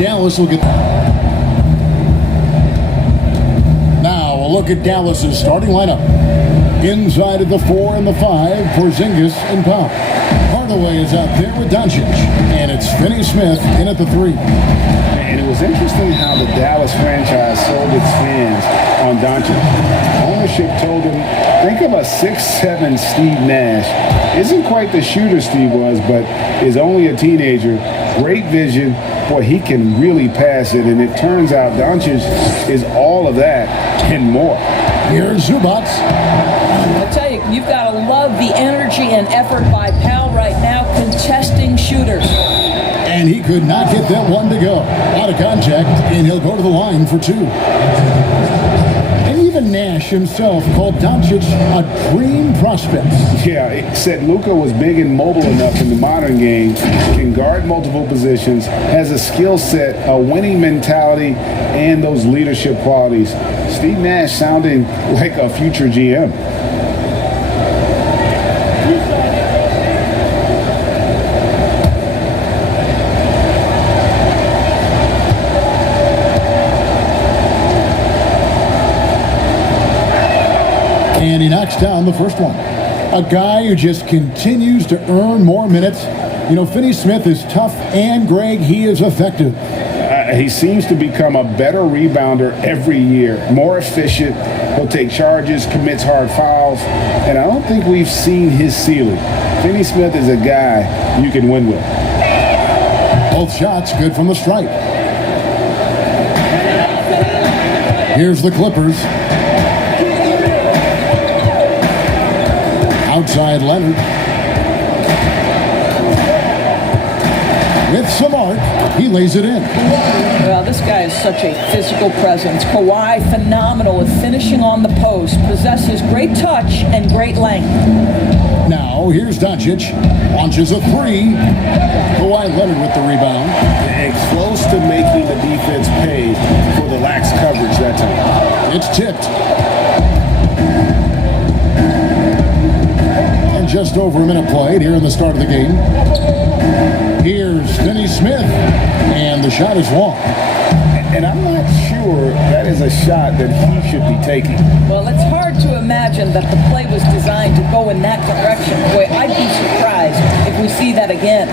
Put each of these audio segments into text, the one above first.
Dallas will get... Now, a look at Dallas's starting lineup. Inside of the 4 and the 5, Porzingis and Pop. Hardaway is out there with Doncic. And it's Finney Smith in at the 3. And it was interesting how the Dallas franchise sold its fans on Doncic. Ownership told him, think of a 6'7" Steve Nash. Isn't quite the shooter Steve was, but is only a teenager. Great vision. Boy, he can really pass it. And it turns out Doncic is all of that and more. Here's Zubac. I tell you, you've got to love the energy and effort by Powell right now contesting shooters. And he could not get that one to go. Out of contact, and he'll go to the line for 2. And even Nash himself called Doncic a dream prospect. Yeah, he said Luka was big and mobile enough in the modern game, can guard multiple positions, has a skill set, a winning mentality, and those leadership qualities. Steve Nash sounding like a future GM. And he knocks down the first one. A guy who just continues to earn more minutes. You know, Finney Smith is tough, and Greg, he is effective. He seems to become a better rebounder every year, more efficient. He'll take charges, commits hard fouls, and I don't think we've seen his ceiling. Finney Smith is a guy you can win with. Both shots good from the stripe. Here's the Clippers. Outside Leonard. With some arc, he lays it in. Well, this guy is such a physical presence. Kawhi, phenomenal at finishing on the post, possesses great touch and great length. Now, here's Doncic. Launches a 3. Kawhi Leonard with the rebound. And close to making the defense pay for the lax coverage that time. It's tipped. And just over a minute played here in the start of the game. Here's Finney Smith, and the shot is long. And I'm not sure that is a shot that he should be taking. Well, it's hard to imagine that the play was designed to go in that direction. Boy, I'd be surprised if we see that again.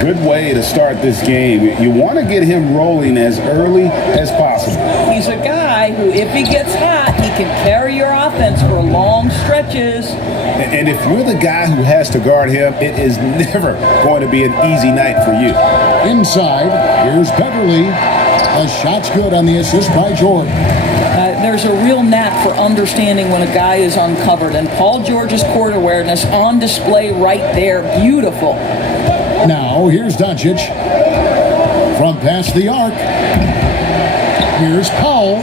Good way to start this game. You want to get him rolling as early as possible. He's a guy who, if he gets hot, he can carry your offense for long stretches. And if you're the guy who has to guard him, it is never going to be an easy night for you. Inside, here's Beverly. A shot's good on the assist by Jordan. There's a real knack for understanding when a guy is uncovered, and Paul George's court awareness on display right there. Beautiful. Now, here's Doncic. From past the arc. Here's Powell.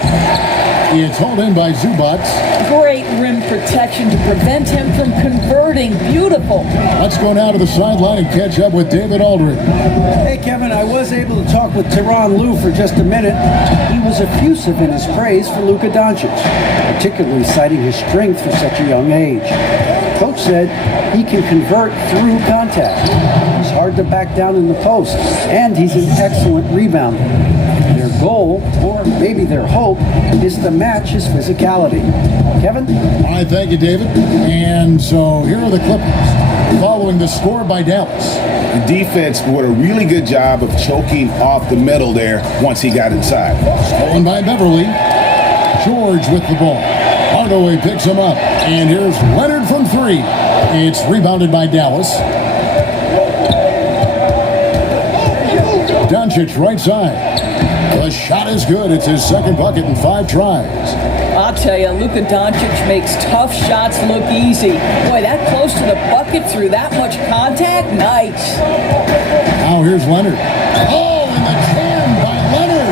It's hauled in by Zubac. Great rim protection to prevent him from converting. Beautiful. Let's go now to the sideline and catch up with David Aldridge. Hey, Kevin, I was able to talk with Tyronn Lue for just a minute. He was effusive in his praise for Luka Doncic, particularly citing his strength for such a young age. Coach said he can convert through contact. He's hard to back down in the post, and he's an excellent rebounder. Their goal, or maybe their hope, is to match his physicality. Kevin? All right, thank you, David. And so here are the Clippers following the score by Dallas. The defense did a really good job of choking off the middle there once he got inside. Stolen by Beverly. George with the ball. Hardaway picks him up. And here's Leonard from 3. It's rebounded by Dallas. Doncic right side. The shot is good. It's his second bucket in 5 tries. I'll tell you, Luka Doncic makes tough shots look easy. Boy, that close to the bucket through that much contact? Nice. Now here's Leonard. Oh, and the jam by Leonard.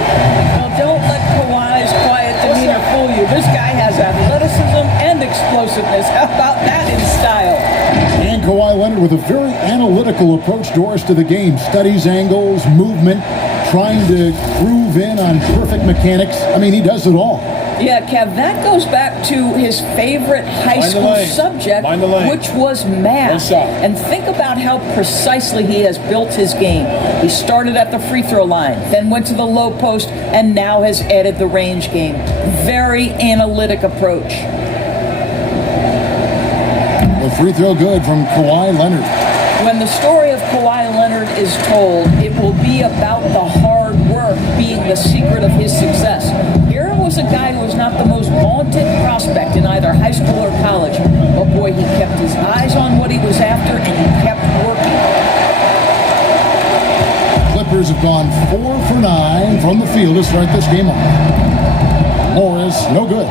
Well, don't let Kawhi's quiet demeanor fool you. This guy has athleticism and explosiveness. How about that in style? And Kawhi Leonard with a very analytical approach to the rest of the game. Studies angles, movement, trying to groove in on perfect mechanics. I mean, he does it all. Yeah, Kev, that goes back to his favorite high school subject, which was math. And think about how precisely he has built his game. He started at the free throw line, then went to the low post, and now has added the range game. Very analytic approach. The free throw good from Kawhi Leonard. When the story of Kawhi Leonard is told, it will be about the hard work being the secret of his success. Here was a guy who was not the most vaunted prospect in either high school or college. But boy, he kept his eyes on what he was after, and he kept working. Clippers have gone 4 for 9 from the field to start this game off. Morris, no good.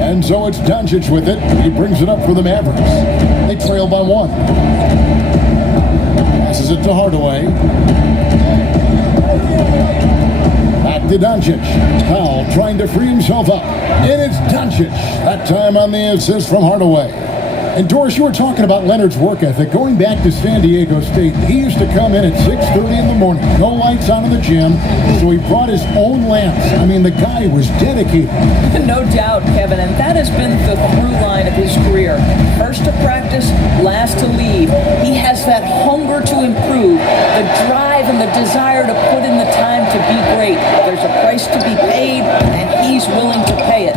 And so it's Doncic with it. He brings it up for the Mavericks. They trail by 1. Passes it to Hardaway. Back to Doncic. Powell trying to free himself up. And it's Doncic. That time on the assist from Hardaway. And Doris, you were talking about Leonard's work ethic. Going back to San Diego State, he used to come in at 6:30 in the morning. No lights on in the gym, so he brought his own lamps. I mean, the guy was dedicated. No doubt, Kevin, and that has been the through line of his career. First to practice, last to leave. He has that hunger to improve, the drive and the desire to put in the time to be great. There's a price to be paid, and he's willing to pay it.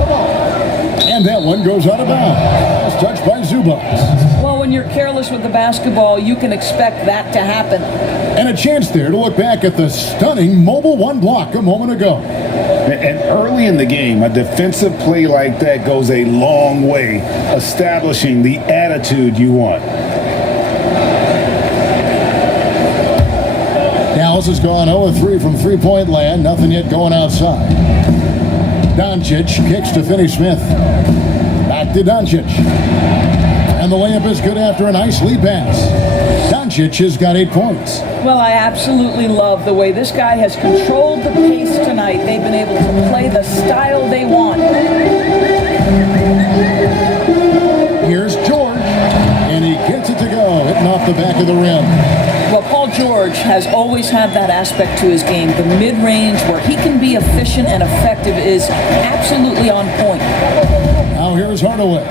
And that one goes out of bounds. Touched by Zubac. Well, when you're careless with the basketball, you can expect that to happen. And a chance there to look back at the stunning mobile 1 block a moment ago. And early in the game, a defensive play like that goes a long way, establishing the attitude you want. Dallas has gone 0-3 from three-point land. Nothing yet going outside. Doncic kicks to Finney Smith. Back to Doncic. And the layup is good after a nice lead pass. Doncic has got 8 points. Well, I absolutely love the way this guy has controlled the pace tonight. They've been able to play the style they want. Here's George. And he gets it to go, hitting off the back of the rim. Well, Paul George has always had that aspect to his game. The mid-range where he can be efficient and effective is absolutely on point. Now here's Hardaway.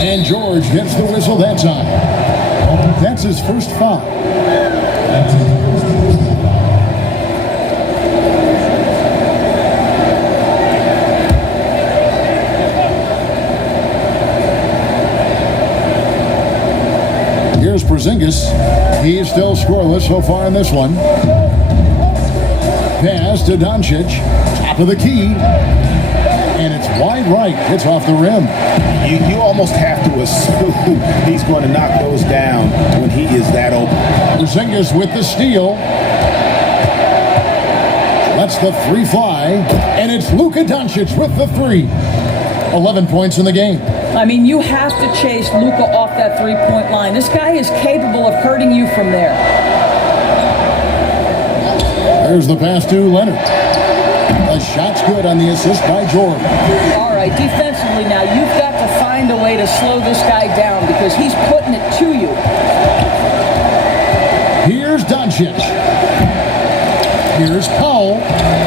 And George gets the whistle that time. That's his first foul. Here's Porzingis. He's still scoreless so far in this one. Pass to Doncic. Top of the key. And it's wide right. It's off the rim. You almost have to assume he's going to knock those down when he is that open. Porzingis with the steal. Lets the 3 fly. And it's Luka Doncic with the 3. 11 points in the game. I mean, you have to chase Luka off that three-point line. This guy is capable of hurting you from there. There's the pass to Leonard. The shot's good on the assist by George. All right, defensively now, you've got to find a way to slow this guy down because he's putting it to you. Here's Doncic. Here's Powell.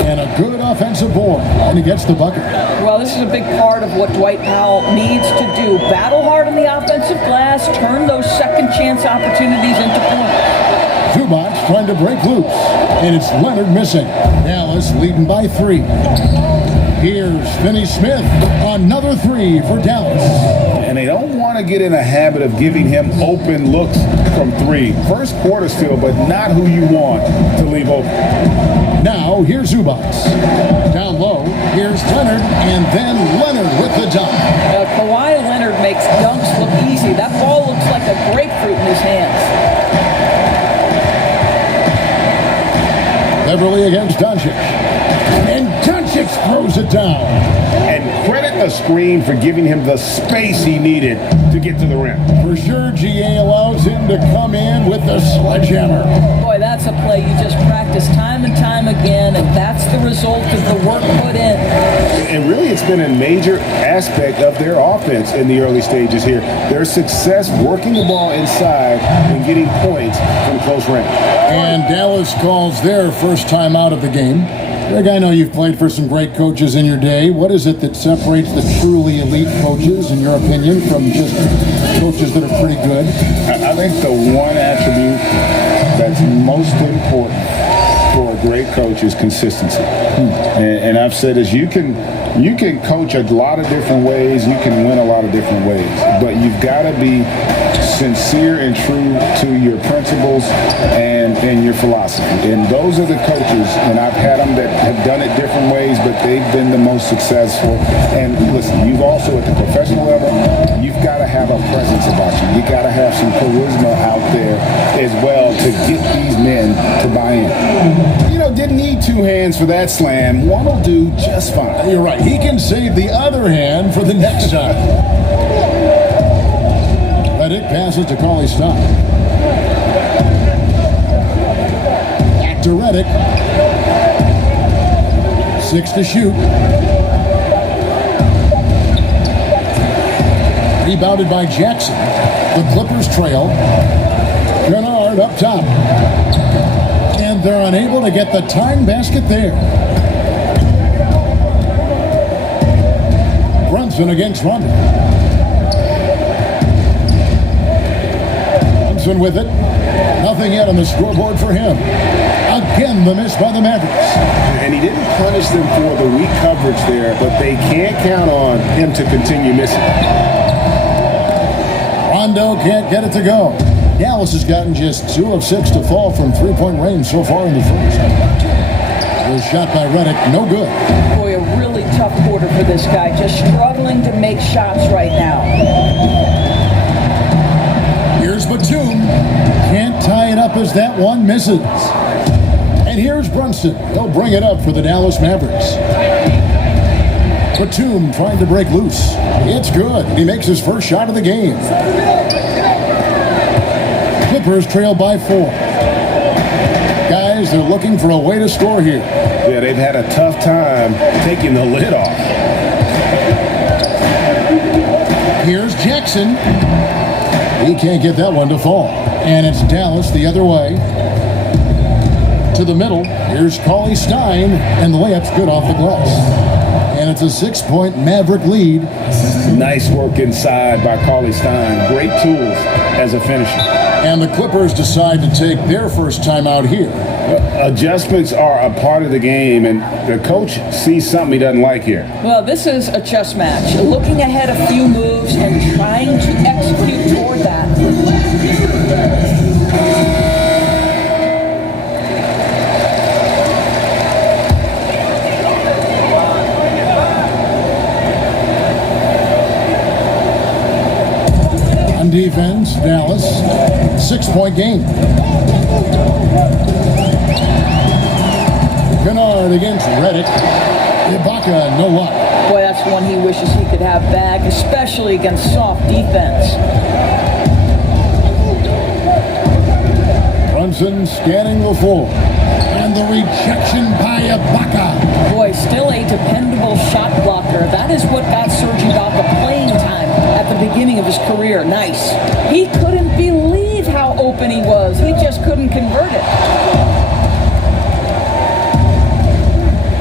And a good offensive board. And he gets the bucket. Well, this is a big part of what Dwight Powell needs to do. Battle hard on the offensive glass, turn those second chance opportunities into points. Zubac trying to break loose. And it's Leonard missing. Dallas leading by 3. Here's Finney Smith. Another 3 for Dallas. And they don't want to get in a habit of giving him open looks from 3. First quarter still, but not who you want to leave open. Now, here's Zubac. Down low, here's Leonard, and then Leonard with the dunk. Kawhi Leonard makes dunks look easy. That ball looks like a grapefruit in his hands. Beverly against Doncic. And Doncic throws it down. And credit the screen for giving him the space he needed to get to the rim. For sure, GA allows him to come in with the sledgehammer. Boy, that's a play you just practice time and time again, and that's the result of the work put in. And really, it's been a major aspect of their offense in the early stages here. Their success working the ball inside and getting points from close range. And Dallas calls their first time out of the game. Greg, I know you've played for some great coaches in your day. What is it that separates the truly elite coaches, in your opinion, from just coaches that are pretty good? I think the one attribute that's most important for a great coach is consistency. And I've said this, you can coach a lot of different ways, you can win a lot of different ways, but you've got to be sincere and true to your principles and your philosophy. And those are the coaches, and I've had them that have done it different ways, but they've been the most successful. And listen, you've also, at the professional level, you've got to have a presence about you. You got to have some charisma out there as well to get these men to buy in. You know, didn't need two hands for that slam. One will do just fine. You're right. He can save the other hand for the next time. Reddick passes to Kawhi Leonard. Back to Reddick. 6 to shoot. Rebounded by Jackson. The Clippers trail. Leonard up top. And they're unable to get the tying basket there. Brunson against Rondo. Brunson with it. Nothing yet on the scoreboard for him. Again, the miss by the Mavericks. And he didn't punish them for the weak coverage there, but they can't count on him to continue missing. Rondo can't get it to go. Dallas has gotten just 2 of 6 to fall from three-point range so far in the first. Was shot by Reddick, no good. Boy, a really tough quarter for this guy, just struggling to make shots right now. Here's Batum. Can't tie it up as that one misses. And here's Brunson. He'll bring it up for the Dallas Mavericks. Batum trying to break loose. It's good. He makes his first shot of the game. Clippers trail by 4. Guys, they're looking for a way to score here. Yeah, they've had a tough time taking the lid off. Here's Jackson. He can't get that one to fall. And it's Dallas the other way. To the middle. Here's Kawhi Stein. And the layup's good off the glass. And it's a 6-point Maverick lead. Nice work inside by Kawhi Stein. Great tools as a finisher. And the Clippers decide to take their first time out here. Adjustments are a part of the game, and the coach sees something he doesn't like here. Well, this is a chess match. Looking ahead a few moves and trying to execute toward that. On defense, Dallas, 6-point game. Leonard against Reddick. Ibaka, no luck. Boy, that's one he wishes he could have back, especially against soft defense. Brunson scanning the floor. And the rejection by Ibaka. Boy, still a dependable shot blocker. That is what got Serge Ibaka playing time at the beginning of his career. Nice. He couldn't believe how open he was. He just couldn't convert it.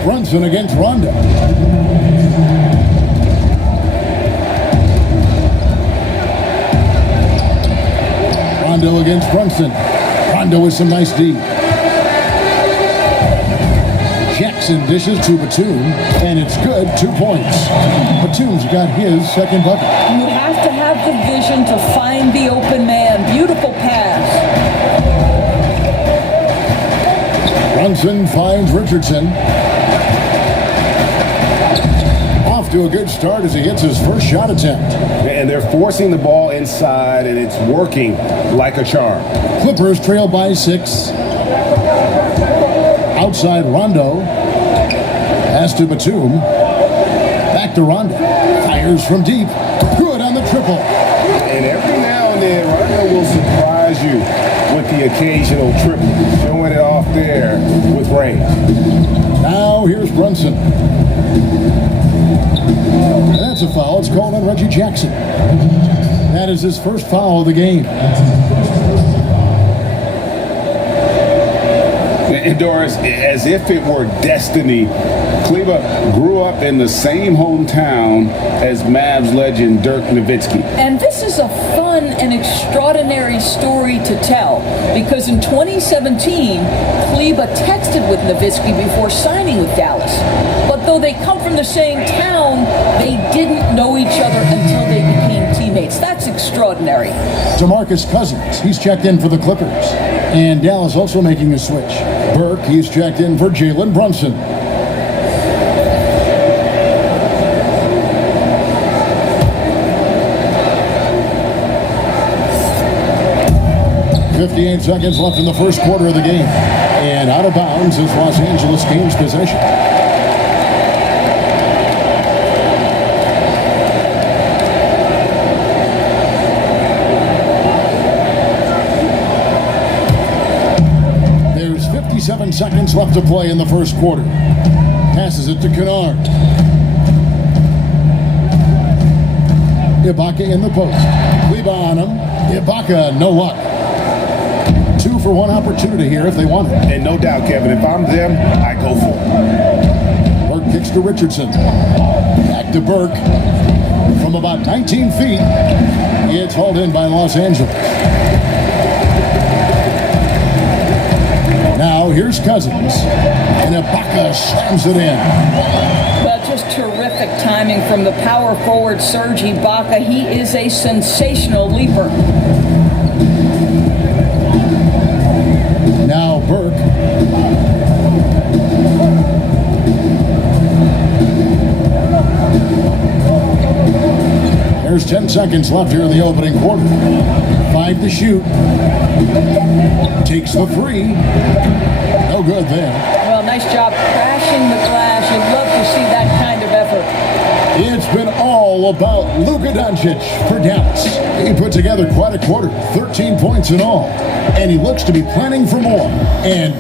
Brunson against Rondo. Rondo against Brunson. Rondo with some nice D. Jackson dishes to Batum, and it's good, 2 points. Batum's got his second bucket. You have to have the vision to find the open man. Beautiful pass. Brunson finds Richardson. Off to a good start as he hits his first shot attempt. And they're forcing the ball inside, and it's working like a charm. Clippers trail by 6. Outside Rondo. Pass to Batum. Back to Rondo. Fires from deep. Good on the triple. And every now and then, Rondo will surprise you with the occasional triple. Showing it off there with range. Now here's Brunson. And that's a foul. It's called on Reggie Jackson. That is his first foul of the game. And Doris, as if it were destiny, Kleba grew up in the same hometown as Mavs legend Dirk Nowitzki. And this is a fun and extraordinary story to tell because in 2017, Kleba texted with Nowitzki before signing with Dallas. But though they come from the same town, they didn't know each other until they became teammates. That's extraordinary. DeMarcus Cousins, he's checked in for the Clippers. And Dallas also making a switch. Burke, he's checked in for Jalen Brunson. .58 seconds left in the first quarter of the game. And out of bounds as Los Angeles gains possession. There's 57 seconds left to play in the first quarter. Passes it to Kennard. Ibaka in the post. Kleba on him. Ibaka, no luck. 2 for 1 opportunity here if they want it. And no doubt, Kevin, if I'm them, I go for it. Burke kicks to Richardson. Back to Burke. From about 19 feet, it's hauled in by Los Angeles. Now here's Cousins. And Ibaka slams it in. Well, just terrific timing from the power forward Serge Ibaka. He is a sensational leaper. Now Burke. There's 10 seconds left here in the opening quarter. 5 to shoot. Takes the 3. No good there. Well, nice job crashing the glass. You'd love to see that kind of effort. It's been all about Luka Doncic for Dallas. He put together quite a quarter, 13 points in all. And he looks to be planning for more. And